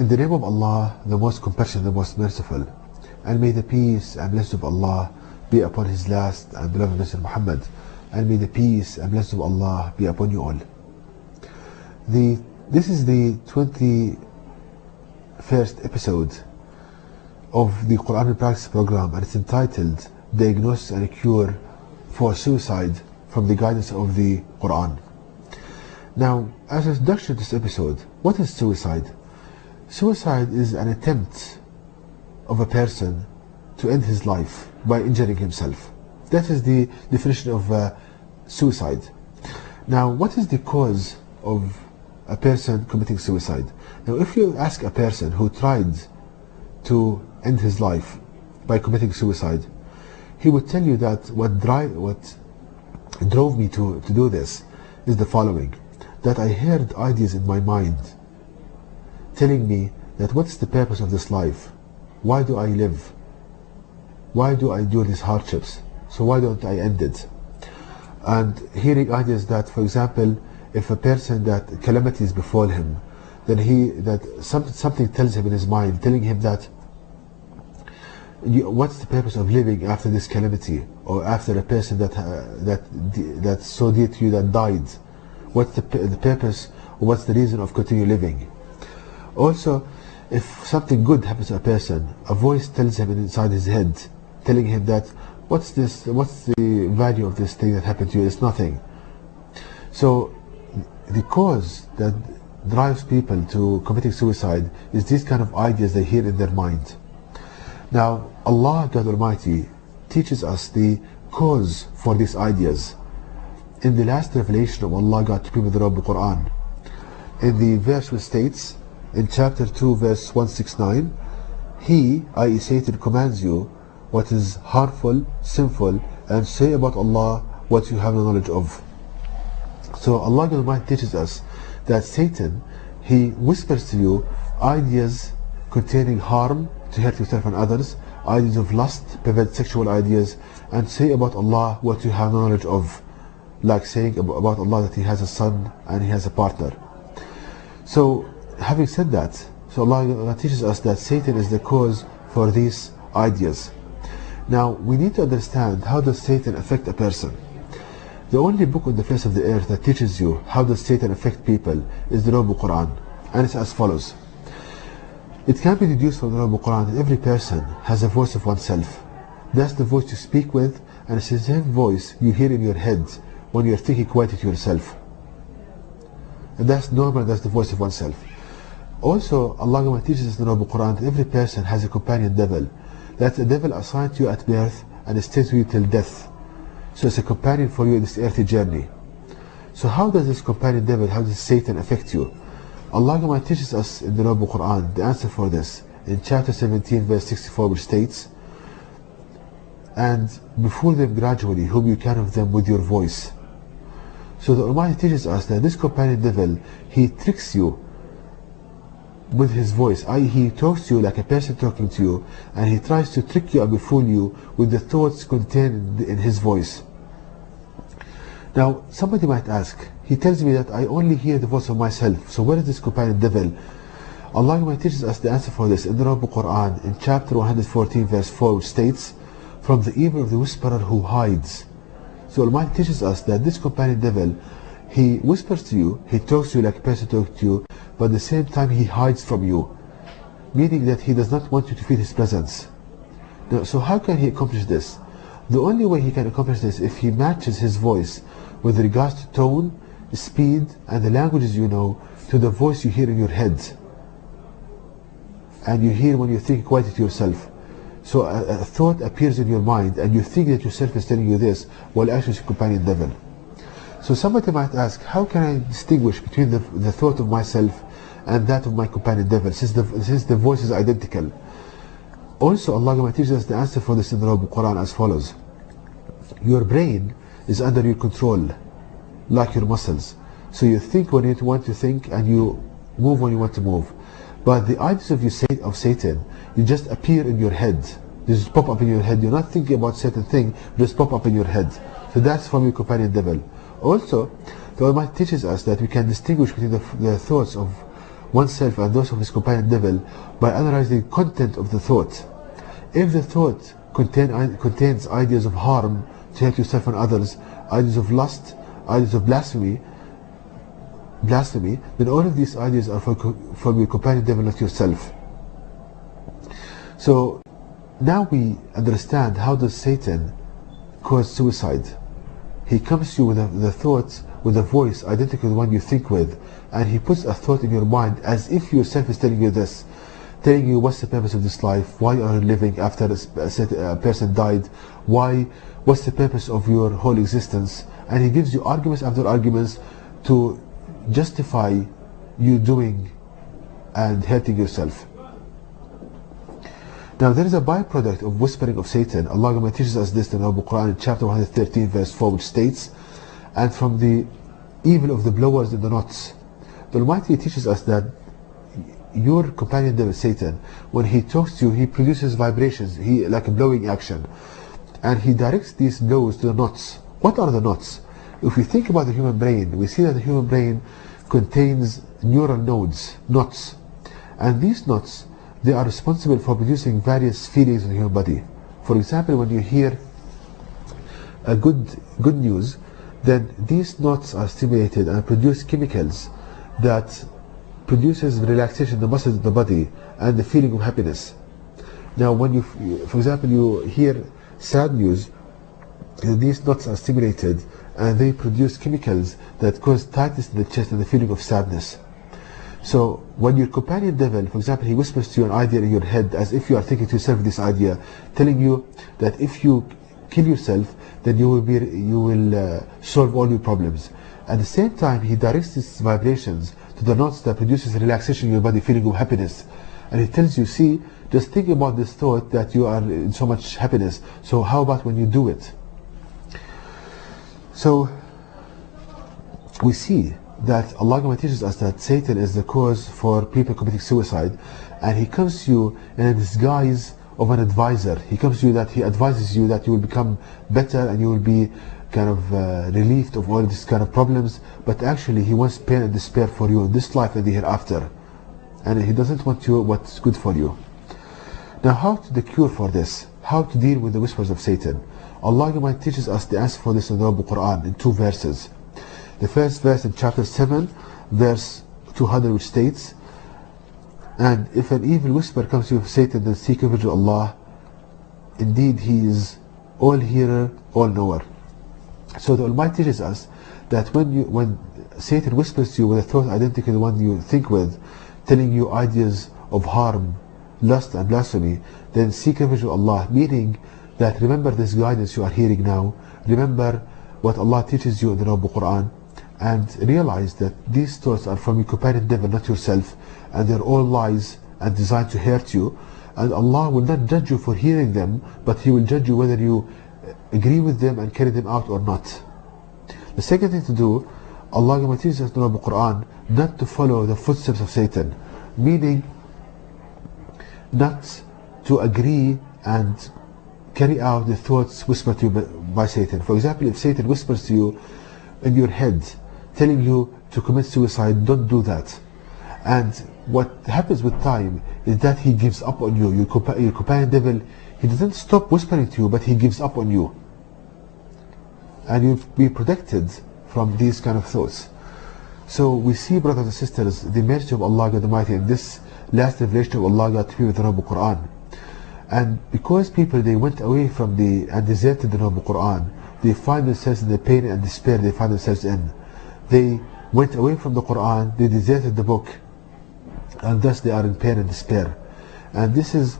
In the name of Allah, the most compassionate, the most merciful, and may the peace and blessings of Allah be upon His last and beloved Messenger Muhammad, and may the peace and blessings of Allah be upon you all. This is the 21st episode of the Quran and Practice program, and it's entitled Diagnosis and a Cure for Suicide from the Guidance of the Quran. Now, as an introduction to this episode, what is suicide? Suicide is an attempt of a person to end his life by injuring himself. That is the definition of suicide. Now, what is the cause of a person committing suicide? Now, if you ask a person who tried to end his life by committing suicide, he would tell you that what drove me to do this is the following: that I heard ideas in my mind telling me that what's the purpose of this life? Why do I live? Why do I do these hardships? So why don't I end it? And hearing ideas that, for example, if a person that calamities befall him, then something tells him in his mind, telling him that what's the purpose of living after this calamity, or after a person that's so dear to you that died? What's the purpose, or what's the reason of continue living? Also, if something good happens to a person, a voice tells him inside his head, telling him that what's the value of this thing that happened to you? It's nothing. So the cause that drives people to committing suicide is these kind of ideas they hear in their mind. Now, Allah, God Almighty, teaches us the cause for these ideas in the last revelation of Allah God to people of the Quran. In the verse which states, in chapter 2, verse 169, He, i.e. Satan, commands you what is harmful, sinful, and say about Allah what you have no knowledge of. So Allah God Almighty teaches us that Satan, he whispers to you ideas containing harm to hurt yourself and others, ideas of lust, perverted sexual ideas, and say about Allah what you have no knowledge of, like saying about Allah that He has a son and He has a partner. So, having said that, so Allah teaches us that Satan is the cause for these ideas. Now, we need to understand, how does Satan affect a person? The only book on the face of the earth that teaches you how does Satan affect people is the Noble Quran, and it's as follows. It can be deduced from the Noble Quran that every person has a voice of oneself. That's the voice you speak with, and it's the same voice you hear in your head when you're thinking quietly to yourself. And that's normal, that's the voice of oneself. Also, Allah teaches us in the Noble Quran that every person has a companion devil. That's a devil assigned to you at birth and it stays with you till death. So it's a companion for you in this earthly journey. So how does this companion devil, how does Satan affect you? Allah teaches us in the Noble Quran the answer for this in chapter 17, verse 64, which states, and before them gradually whom you can of them with your voice. So the Almighty teaches us that this companion devil, he tricks you with his voice, i.e. he talks to you like a person talking to you, and he tries to trick you and befool you with the thoughts contained in his voice. Now, somebody might ask, he tells me that I only hear the voice of myself, so where is this companion devil? Allah teaches us the answer for this in the Noble Quran in chapter 114, verse 4, which states, from the evil of the whisperer who hides. So Allah teaches us that this companion devil, he whispers to you, he talks to you like a person talks to you, but at the same time he hides from you, meaning that he does not want you to feel his presence. Now, so how can he accomplish this? The only way he can accomplish this is if he matches his voice with regards to tone, speed, and the languages you know to the voice you hear in your head, and you hear when you think quietly to yourself. So a thought appears in your mind and you think that yourself is telling you this, while actually it's a companion devil. So somebody might ask, how can I distinguish between the thought of myself and that of my companion devil, since the voice is identical? Also, Allah teaches us the answer for this in the Noble Quran as follows. Your brain is under your control, like your muscles. So you think when you want to think, and you move when you want to move. But the ideas of Satan, you just appear in your head. They just pop up in your head. You're not thinking about certain thing, just pop up in your head. So that's from your companion devil. Also, the Almighty teaches us that we can distinguish between the thoughts of oneself and those of his companion devil by analyzing the content of the thought. If the thought contains ideas of harm to hurt yourself and others, ideas of lust, ideas of blasphemy, then all of these ideas are from your companion devil, not yourself. So now we understand how does Satan cause suicide. He comes to you with the thoughts, with a voice identical to the one you think with, and he puts a thought in your mind as if yourself is telling you this, telling you what's the purpose of this life, why are you living after a person died, what's the purpose of your whole existence, and he gives you arguments after arguments to justify you doing and hurting yourself. Now there is a byproduct of whispering of Satan. Allah teaches us this in the Quran in chapter 113 verse 4, which states, and from the evil of the blowers in the knots. The Almighty teaches us that your companion devil Satan, when he talks to you, he produces vibrations, like a blowing action, and he directs these blows to the knots. What are the knots? If we think about the human brain, we see that the human brain contains neural nodes, knots, and these knots, they are responsible for producing various feelings in the human body. For example, when you hear a good news, then these knots are stimulated and produce chemicals that produces relaxation in the muscles of the body and the feeling of happiness. Now when you, for example, you hear sad news, these knots are stimulated and they produce chemicals that cause tightness in the chest and the feeling of sadness. So when your companion devil, for example, he whispers to you an idea in your head as if you are thinking to yourself this idea, telling you that if you kill yourself, then you will solve all your problems. At the same time, he directs these vibrations to the knots that produces relaxation in your body, feeling of happiness. And he tells you, see, just think about this thought that you are in so much happiness. So how about when you do it? So we see that Allah teaches us that Satan is the cause for people committing suicide, and he comes to you in a disguise of an advisor. He comes to you that he advises you that you will become better and you will be kind of relieved of all these kind of problems, but actually he wants pain and despair for you in this life and the hereafter, and he doesn't want you what's good for you. Now, how to the cure for this? How to deal with the whispers of Satan? Allah teaches us the answer for this in the Holy Quran in 2 verses. The first verse in chapter 7 verse 200, which states, and if an evil whisper comes to you of Satan, then seek refuge of Allah. Indeed, he is all hearer, all knower. So the Almighty teaches us that when Satan whispers to you with a thought identical to the one you think with, telling you ideas of harm, lust and blasphemy, then seek refuge of Allah, meaning that remember this guidance you are hearing now, remember what Allah teaches you in the Holy Quran, and realize that these thoughts are from your companion devil, not yourself, and they're all lies and designed to hurt you, and Allah will not judge you for hearing them, but He will judge you whether you agree with them and carry them out or not. The second thing to do, Allah teaches us in the Quran not to follow the footsteps of Satan, meaning not to agree and carry out the thoughts whispered to you by Satan. For example, if Satan whispers to you in your head, telling you to commit suicide, don't do that. And what happens with time is that he gives up on you. Your companion devil, he doesn't stop whispering to you, but he gives up on you. And you'll be protected from these kind of thoughts. So we see, brothers and sisters, the mercy of Allah God Almighty in this last revelation of Allah God to be with the Holy Quran. And because people, they went away from and deserted the Holy Quran, they find themselves in the pain and despair they find themselves in. They went away from the Quran, they deserted the book, and thus they are in pain and despair. And this is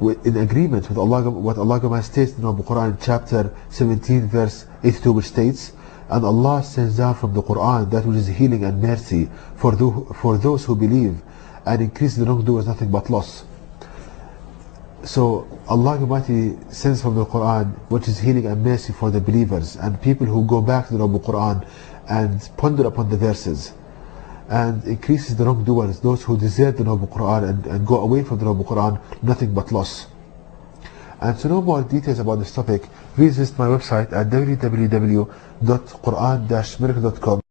in agreement with Allah, what Allah states in the Quran chapter 17 verse 82, which states, and Allah sends down from the Quran that which is healing and mercy for those who believe, and increase the wrongdoers nothing but loss. So Allah Almighty sends from the Quran which is healing and mercy for the believers and people who go back to the Quran and ponder upon the verses, and increases the wrongdoers, those who desert the Holy Quran and go away from the Holy Quran, nothing but loss. And to know more details about this topic, please visit my website at www.quran-miracle.com.